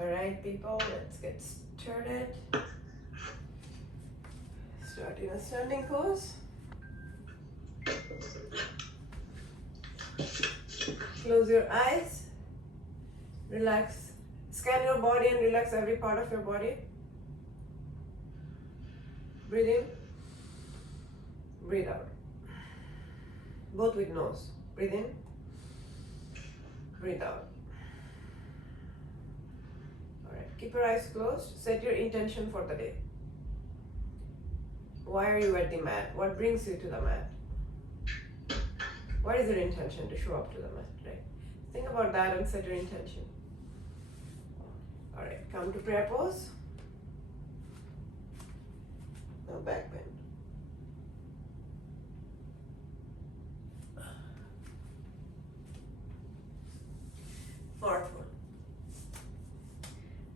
Alright people, let's get started. Start in a standing pose. Close your eyes. Relax. Scan your body and relax every part of your body. Breathe in. Breathe out. Both with nose. Breathe in. Breathe out. Alright, keep your eyes closed. Set your intention for the day. Why are you at the mat? What brings you to the mat? What is your intention to show up to the mat, right? Think about that and set your intention. Alright, come to prayer pose. Now back bend. Forward fold.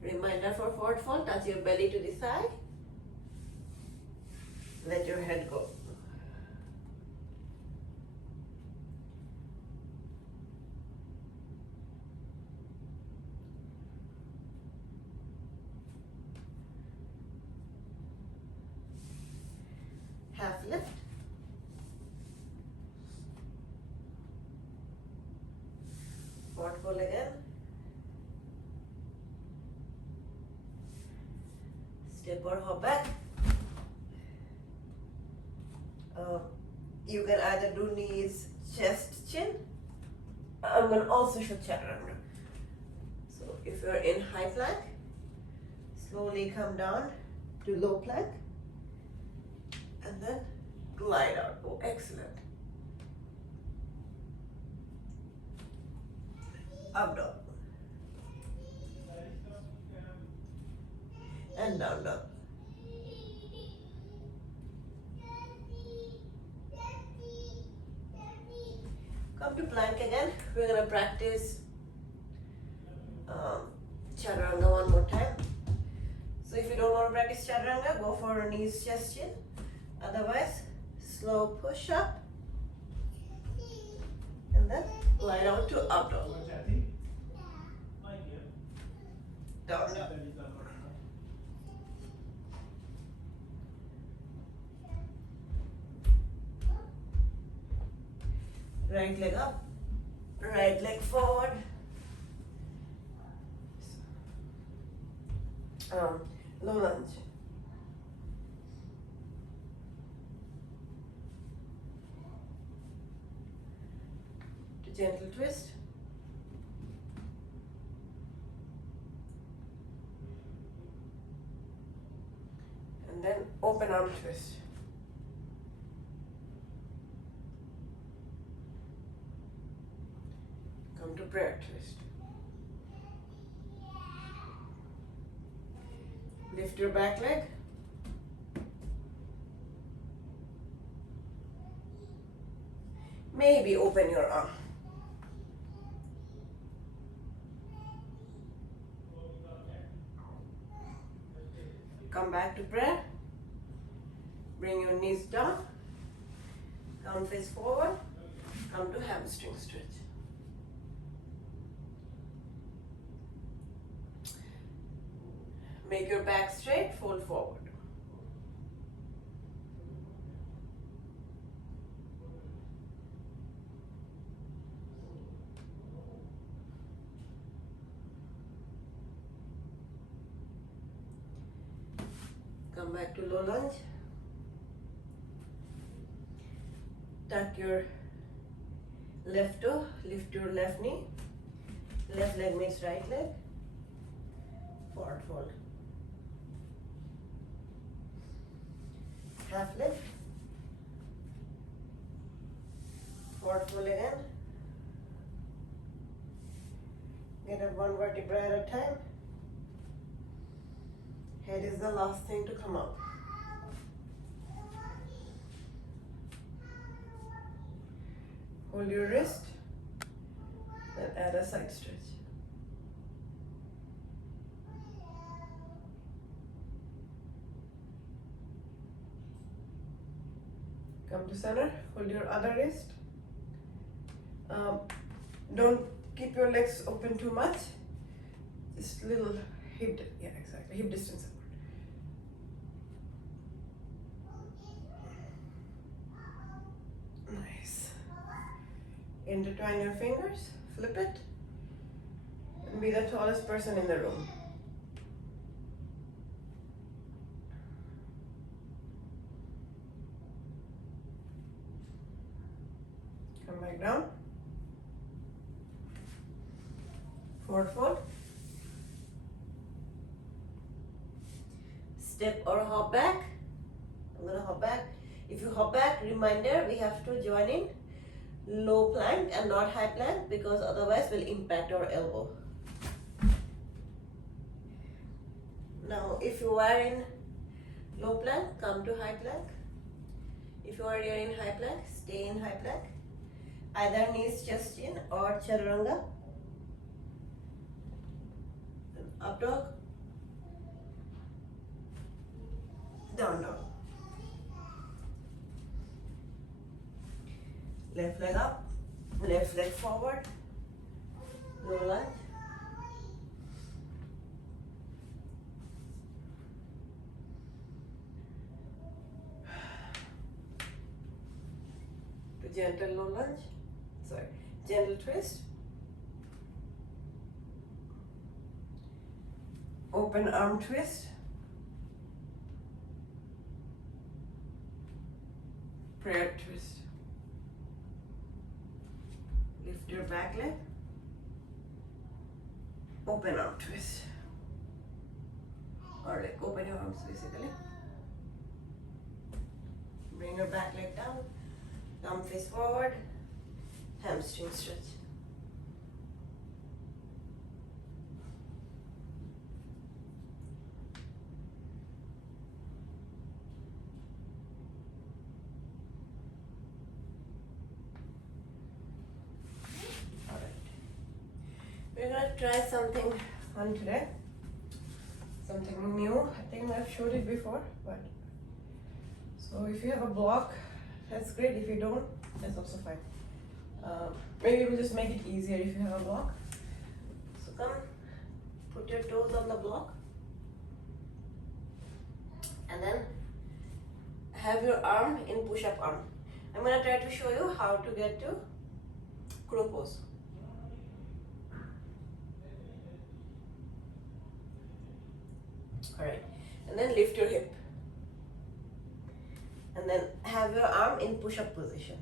Reminder for forward fold, touch your belly to the side. Let your head go. Half lift. Forward fold again. Step or hop back. You can either do knees, chest, chin. I'm going to also show chaturanga. So if you're in high plank, slowly come down to low plank and then glide out. Oh, excellent. Up dog. And down dog. Come to plank again. We're going to practice chaturanga one more time. So if you don't want to practice chaturanga, go for knees, chest, chin. Otherwise, slow push up and then glide out to up dog. Down dog. Right leg up, right leg forward. Low lunge. To gentle twist. And then open arm twist. Come to prayer twist. Lift your back leg. Maybe open your arm. Come back to prayer. Bring your knees down. Come face forward. Come to hamstring stretch. Make your back straight, fold forward. Come back to low lunge. Tuck your left toe, lift your left knee. Left leg meets right leg. Forward fold. Half lift. Forward fold again. Get up one vertebra at a time. Head is the last thing to come up. Hold your wrist. Then add a side stretch. Come to center, hold your other wrist. Don't keep your legs open too much. Just little hip, yeah, exactly, hip distance apart. Nice. Intertwine your fingers, flip it, and be the tallest person in the room. Come back down. Forward fold. Step or hop back. I'm gonna hop back. If you hop back, reminder, we have to join in low plank and not high plank because otherwise we'll impact our elbow. Now, if you are in low plank, come to high plank. If you are here in high plank, stay in high plank. Either knees, chest in, or chaturanga. Up dog. Down dog. Left leg up, left leg forward. Low lunge. To gentle low lunge. Sorry, gentle twist. Open arm twist. Prayer twist. Lift your back leg. Open arm twist. Or like open your arms basically. Bring your back leg down. Thumb face forward. Hamstring stretch. We're gonna try something fun today. Something new. I think I've showed it before, but so if you have a block, that's great. If you don't, that's also fine. Maybe we'll just make it easier if you have a block. So come, put your toes on the block, and then have your arm in push-up arm. I'm gonna try to show you how to get to crow pose. Alright, and then lift your hip. And then have your arm in push-up position.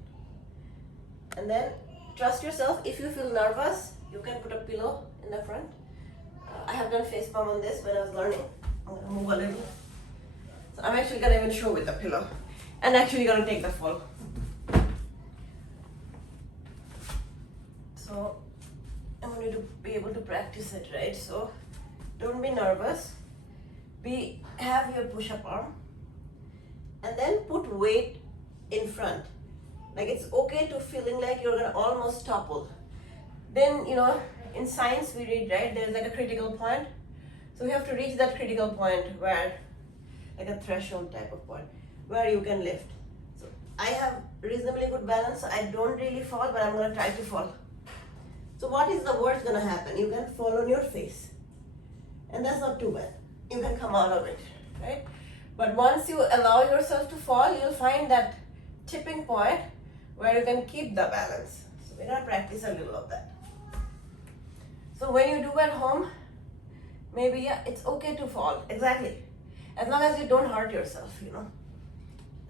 And then trust yourself. If you feel nervous, you can put a pillow in the front. I have done face palm on this when I was learning. I'm gonna move a little. So I'm actually gonna even show with the pillow. And actually gonna take the fall. So I want you to be able to practice it, right? So don't be nervous. Have your push-up arm and then put weight in front. Like it's okay to feeling like you're gonna almost topple. Then, you know, in science we read, right, there's like a critical point. So we have to reach that critical point where, like a threshold type of point, where you can lift. So I have reasonably good balance, so I don't really fall, but I'm gonna try to fall. So what is the worst gonna happen? You can fall on your face. And that's not too bad. You can come out of it, right? But once you allow yourself to fall, you'll find that tipping point where you can keep the balance. So we're gonna practice a little of that. So when you do at home, maybe yeah, it's okay to fall, exactly. As long as you don't hurt yourself, you know.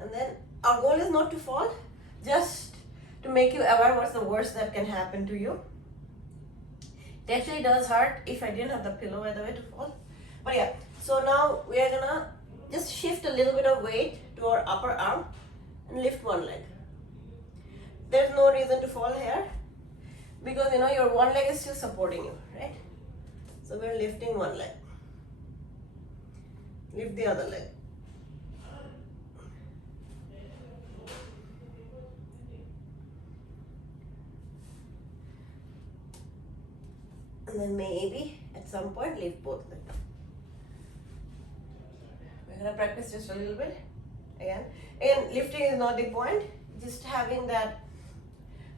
And then our goal is not to fall, just to make you aware what's the worst that can happen to you. It actually does hurt if I didn't have the pillow by the way to fall. But yeah, so now we are gonna just shift a little bit of weight to our upper arm and lift one leg. There's no reason to fall here because you know your one leg is still supporting you, right? So we're lifting one leg. Lift the other leg. And then maybe at some point lift both legs. We're gonna practice just a little bit again. Again, lifting is not the point. Just having that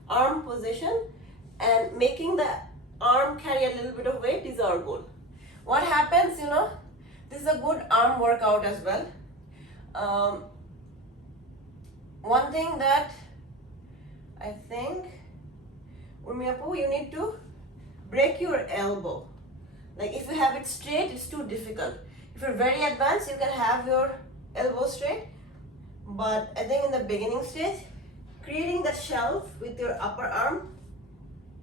arm position and making the arm carry a little bit of weight is our goal. What happens, you know, this is a good arm workout as well. One thing that I think, Urmiapu, you need to break your elbow. Like if you have it straight, it's too difficult. If you're very advanced, you can have your elbow straight. But I think in the beginning stage, creating that shelf with your upper arm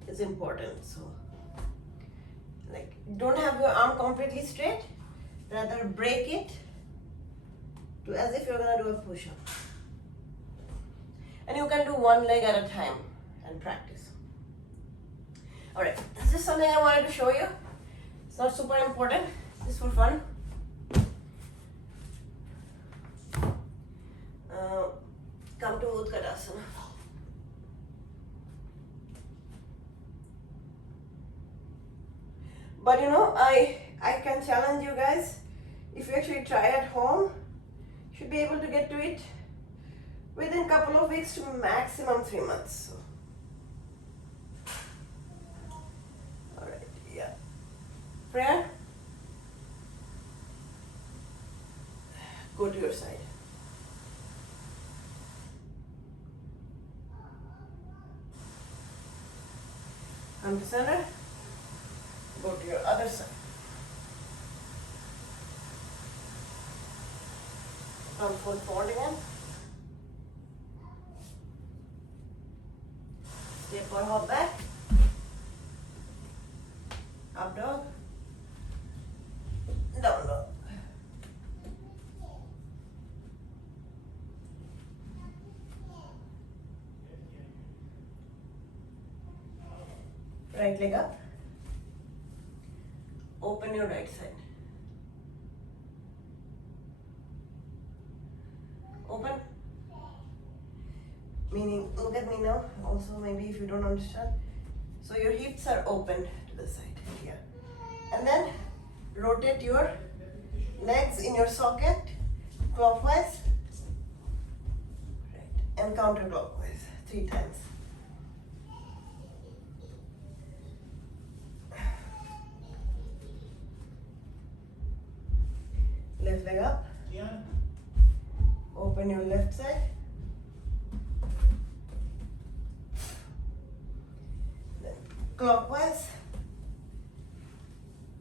is important. So, like, don't have your arm completely straight. Rather break it to as if you're gonna do a push-up. And you can do one leg at a time and practice. Alright, this is something I wanted to show you. It's not super important, just for fun. Come to Utkatasana. But you know, I can challenge you guys, if you actually try at home, you should be able to get to it within a couple of weeks to maximum 3 months. So. Alright, yeah. Prayer. Go to your side. Come to center. Go to your other side. Come forward again. Step or hop back. Up dog. Down dog. Right leg up. Open your right side. Open. Meaning, look at me now. Also, maybe if you don't understand. So your hips are open to the side here. And then rotate your legs in your socket clockwise. Right. And counterclockwise 3 times. Left leg up. Yeah. Open your left side. Then clockwise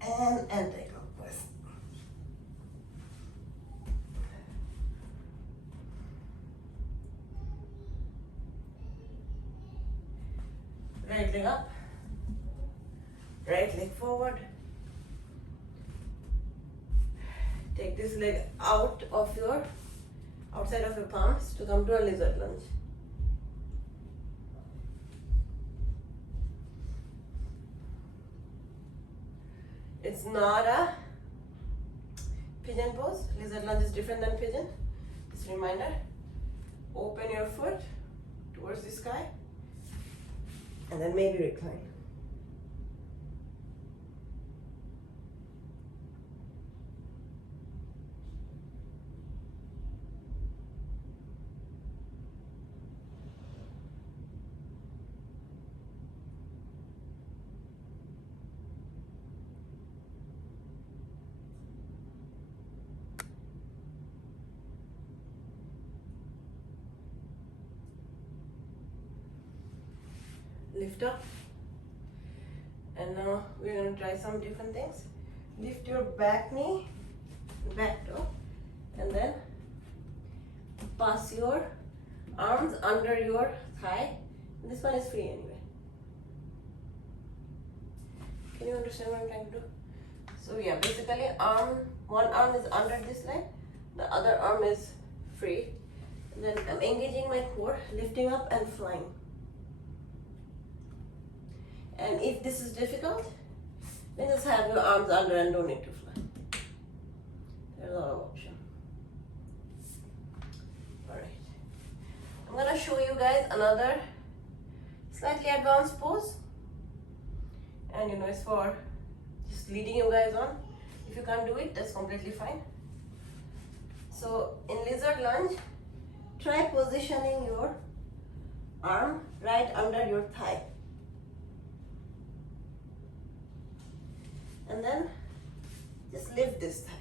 and anti-clockwise. Right leg up. Right leg forward. Take this leg out of your, outside of your palms to come to a lizard lunge. It's not a pigeon pose. Lizard lunge is different than pigeon. Just a reminder. Open your foot towards the sky and then maybe recline. Lift up, and now we're going to try some different things. Lift your back knee, back toe, and then pass your arms under your thigh. This one is free anyway. Can you understand what I'm trying to do? So yeah, basically one arm is under this leg, the other arm is free, and then I'm engaging my core, lifting up and flying. And if this is difficult, then just have your arms under and don't need to fly. There's a lot of options. Alright. I'm gonna show you guys another slightly advanced pose. And you know, it's for just leading you guys on. If you can't do it, that's completely fine. So in lizard lunge, try positioning your arm right under your thigh. And then lift this thigh.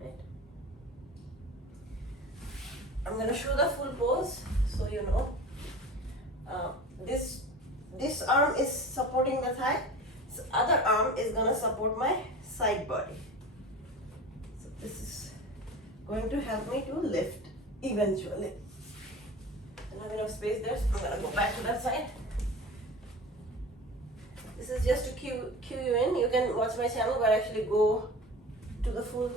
Right? I'm gonna show the full pose so you know. This arm is supporting the thigh. This other arm is gonna support my side body. So this is going to help me to lift eventually. I don't have enough space there, so I'm gonna go back to that side. This is just to cue you in. You can watch my channel where I actually go to the full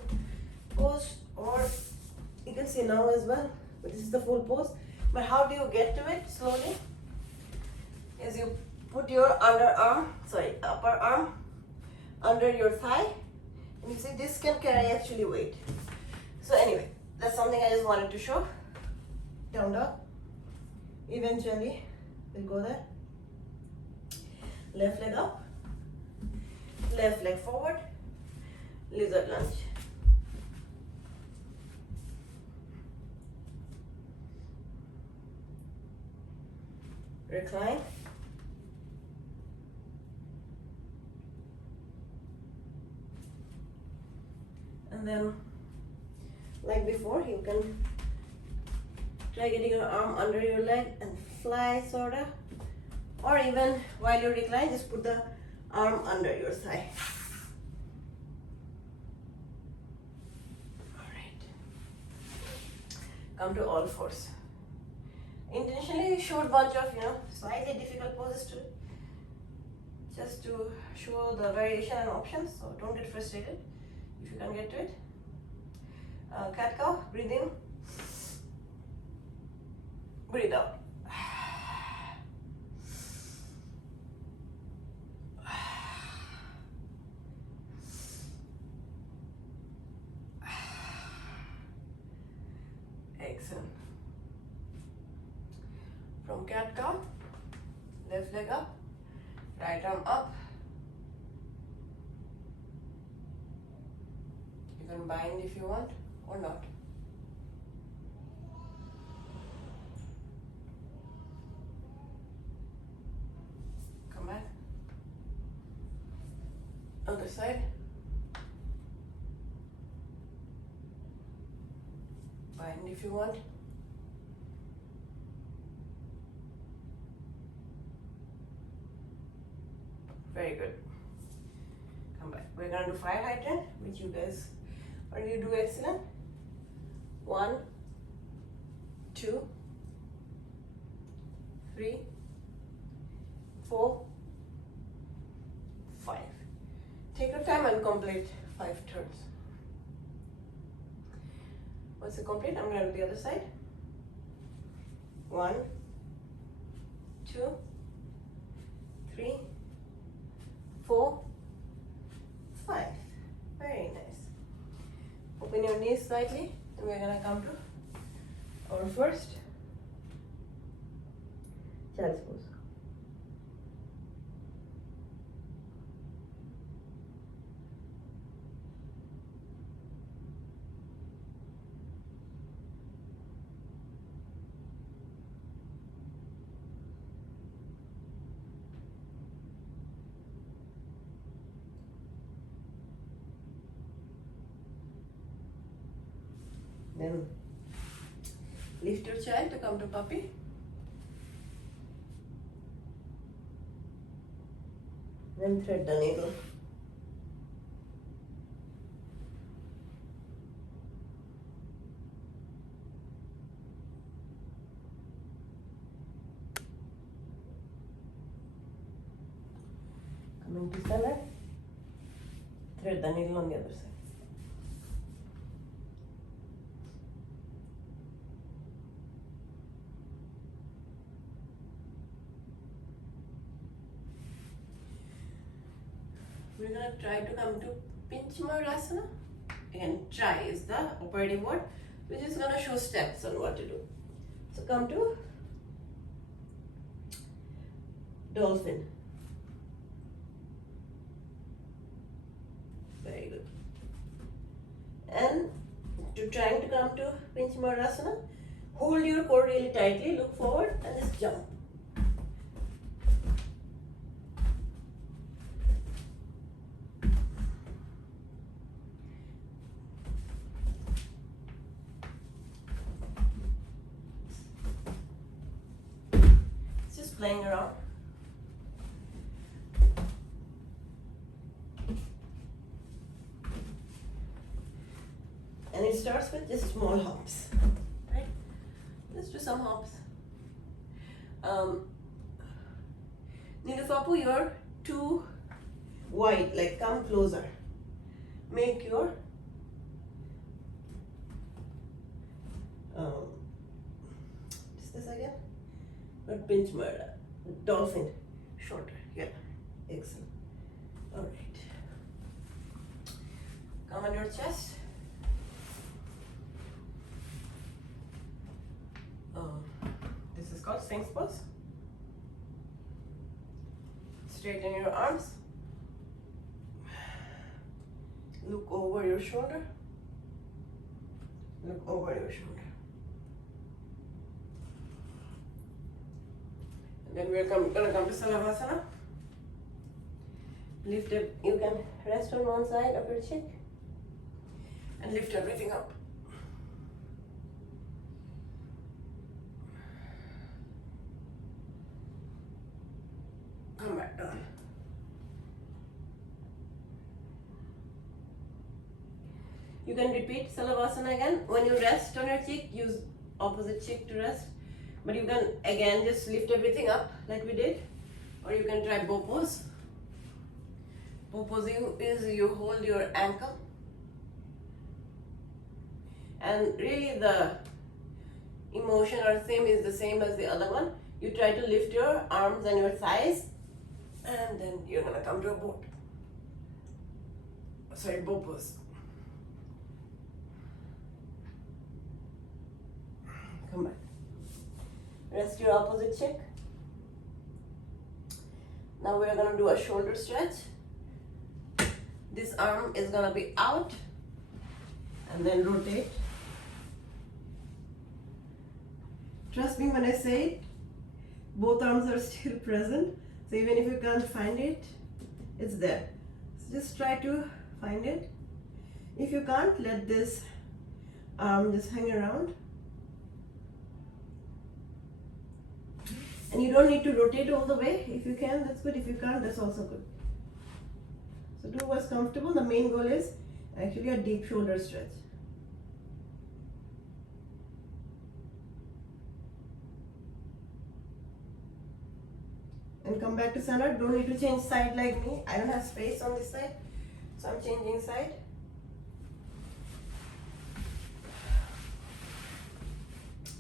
pose, or you can see now as well. But this is the full pose. But how do you get to it slowly? Is you put your upper arm under your thigh, and you see this can carry actually weight. So anyway, that's something I just wanted to show. Down dog. Eventually, we'll go there. Left leg up, left leg forward, lizard lunge. Recline. And then, like before, you can try getting your arm under your leg and fly, sorta. Or even while you recline, just put the arm under your thigh. Alright. Come to all fours. Intentionally showed bunch of, slightly difficult poses to just to show the variation and options, so don't get frustrated if you can't get to it. Cat cow, breathe in, breathe out. Exhale. From cat cow, left leg up, right arm up. You can bind if you want or not. Come back. Other side. Bind if you want. Very good. Come back. We're going to do fire hydrant, which you guys already do excellent. 1, 2, 3, 4, 5. Take your time and complete 5 turns. Once you complete, I'm going to do the other side. 1, 2, 3, 4, 5. Very nice. Open your knees slightly, and we're gonna come to our first child's pose. Then lift your child to come to puppy. Then thread the needle. Coming to center, thread the needle on the other side. We're going to try to come to Pinchmarasana. Again, try is the operative word, which is going to show steps on what to do. So come to dolphin. Very good. And to trying to come to Pinchmarasana, hold your core really tightly, look forward and just jump. just playing around. And it starts with just small hops, right? Let's do some hops. Nilufapu, you're too wide, like come closer. Make your just this again, not pinch murder, dolphin, shorter, yeah, excellent. All right, come on your chest. This is called Sphinx pose. Straighten your arms. Look over your shoulder. Look over your shoulder. And then we're gonna come to Salavasana. Lift up, you can rest on one side of your cheek and lift everything up. Come back down. You can repeat Salavasana again. When you rest on your cheek, use opposite cheek to rest. But you can again just lift everything up like we did. Or you can try bow pose. Bow pose is you hold your ankle. And really the emotion or theme is the same as the other one. You try to lift your arms and your thighs. And then you're gonna come to a boat. Sorry, bow pose. Come back. Rest your opposite cheek. Now we're gonna do a shoulder stretch. This arm is gonna be out and then rotate. Trust me when I say it, both arms are still present. So even if you can't find it, it's there. So just try to find it. If you can't, let this arm just hang around. And you don't need to rotate all the way. If you can, that's good. If you can't, that's also good. So do what's comfortable. The main goal is actually a deep shoulder stretch. And come back to center. Don't need to change side like me. I don't have space on this side, so I'm changing side.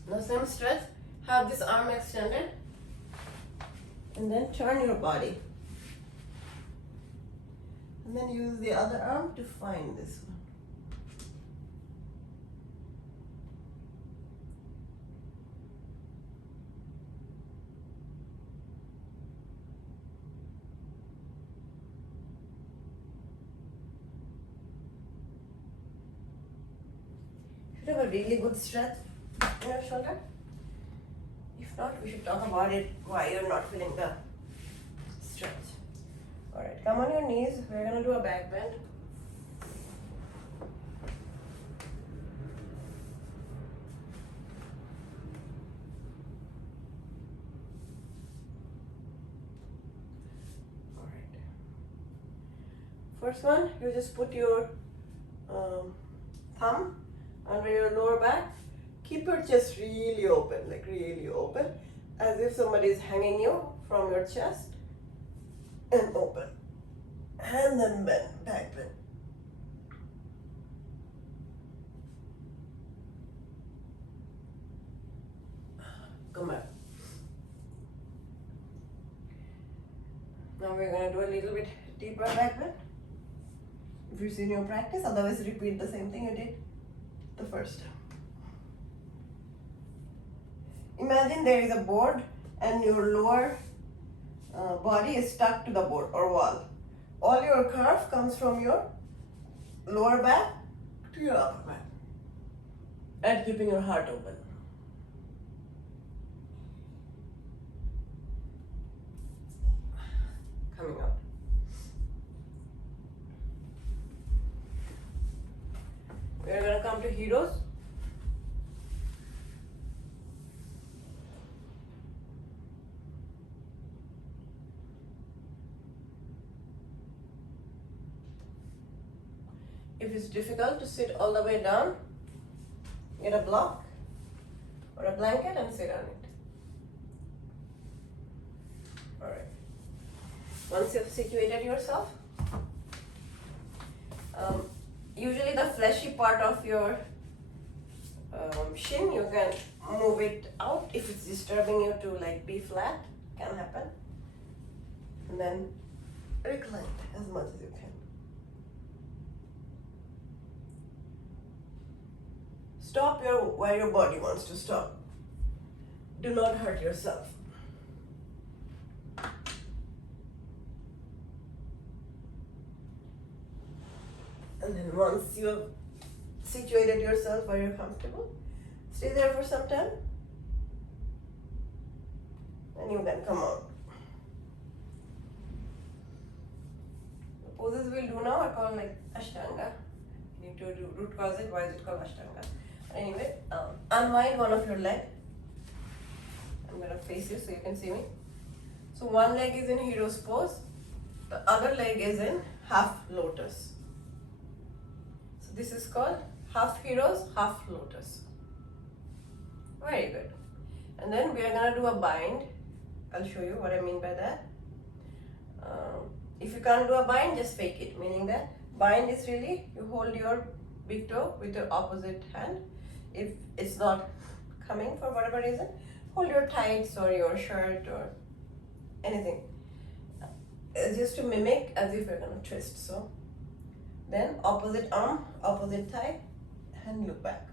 Now same stretch. Have this arm extended. And then turn your body. And then use the other arm to find this one. Should have a really good stretch in your shoulder. If not, we should talk about it why you're not feeling the stretch. Alright, come on your knees. We're going to do a back bend. Alright. First one, you just put your thumb under your lower back. Keep your chest really open, like really open, as if somebody is hanging you from your chest, and open. And then bend, back bend. Come back. Now we're going to do a little bit deeper back bend. If you've seen your practice, otherwise repeat the same thing you did the first time. Imagine there is a board and your lower body is stuck to the board or wall. All your curve comes from your lower back to your upper back and keeping your heart open. Coming out. We are going to come to heroes. If it's difficult to sit all the way down, get a block or a blanket and sit on it. Alright. Once you've situated yourself, usually the fleshy part of your shin, you can move it out if it's disturbing you to like be flat, can happen. And then recline as much as you can. Stop where your body wants to stop. Do not hurt yourself. And then once you have situated yourself where you're comfortable, stay there for some time. And you can come out. The poses we'll do now are called like Ashtanga. You need to do root cause it. Why is it called Ashtanga? Anyway, unwind one of your leg. I'm gonna face you so you can see me. So one leg is in hero's pose. The other leg is in half lotus. So this is called half heroes, half lotus. Very good. And then we are gonna do a bind. I'll show you what I mean by that. If you can't do a bind, just fake it. Meaning that bind is really you hold your big toe with your opposite hand. If it's not coming for whatever reason, hold your tights or your shirt or anything. It's just to mimic as if you're gonna twist. So then opposite arm, opposite thigh, and look back.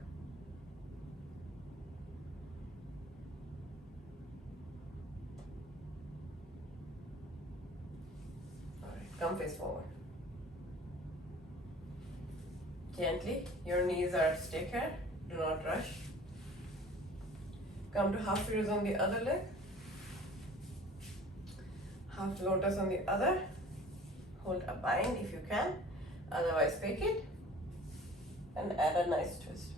Alright, come face forward. Gently, your knees are stay here. Do not rush. Come to half heroes on the other leg. Half lotus on the other. Hold a bind if you can. Otherwise, fake it. And add a nice twist.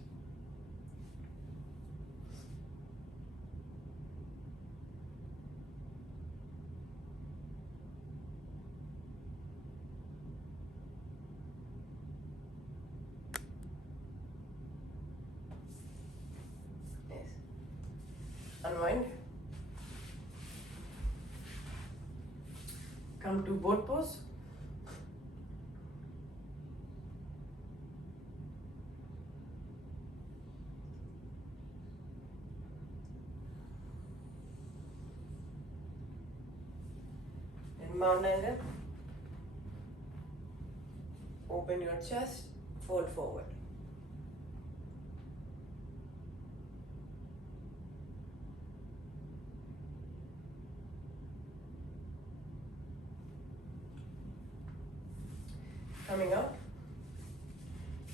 Unwind. Come to boat pose. And mound angle. Open your chest, fold forward. Coming out,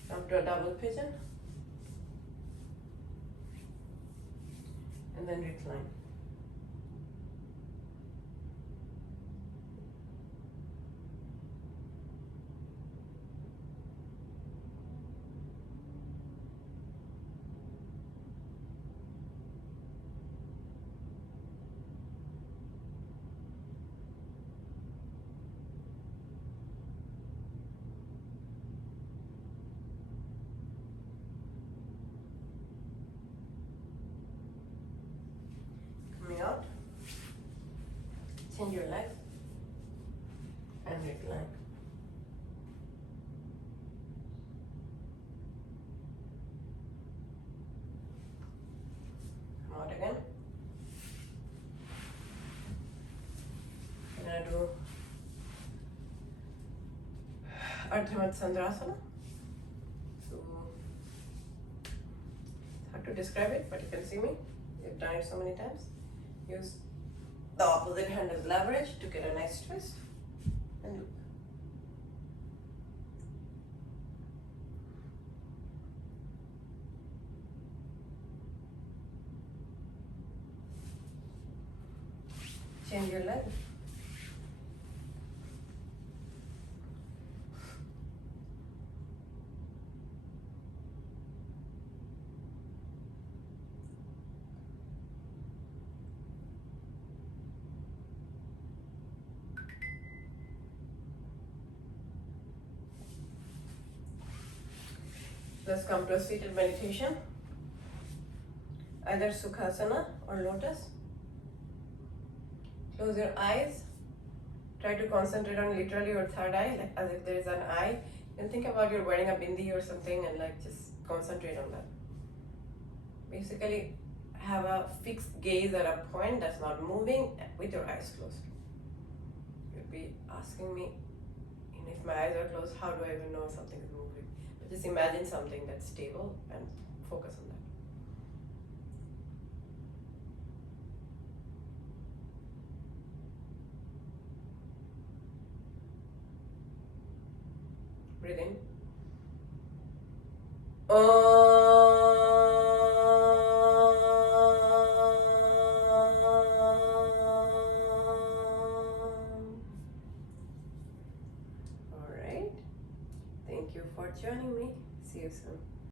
come to a double pigeon, and then recline. Out, change your legs and recline. Come out again. We're gonna do Ardha Chandrasana. So it's hard to describe it, but you can see me. We've done it so many times. Use the opposite hand as leverage to get a nice twist and loop. Change your leg. Let's come to a seated meditation, either Sukhasana or Lotus. Close your eyes. Try to concentrate on literally your third eye, like as if there is an eye. And think about you're wearing a bindi or something and like just concentrate on that. Basically, have a fixed gaze at a point that's not moving with your eyes closed. You'd be asking me, if my eyes are closed, how do I even know something is moving? But just imagine something that's stable and focus on that. Breathe in. Alright. Thank you for joining me. See you soon.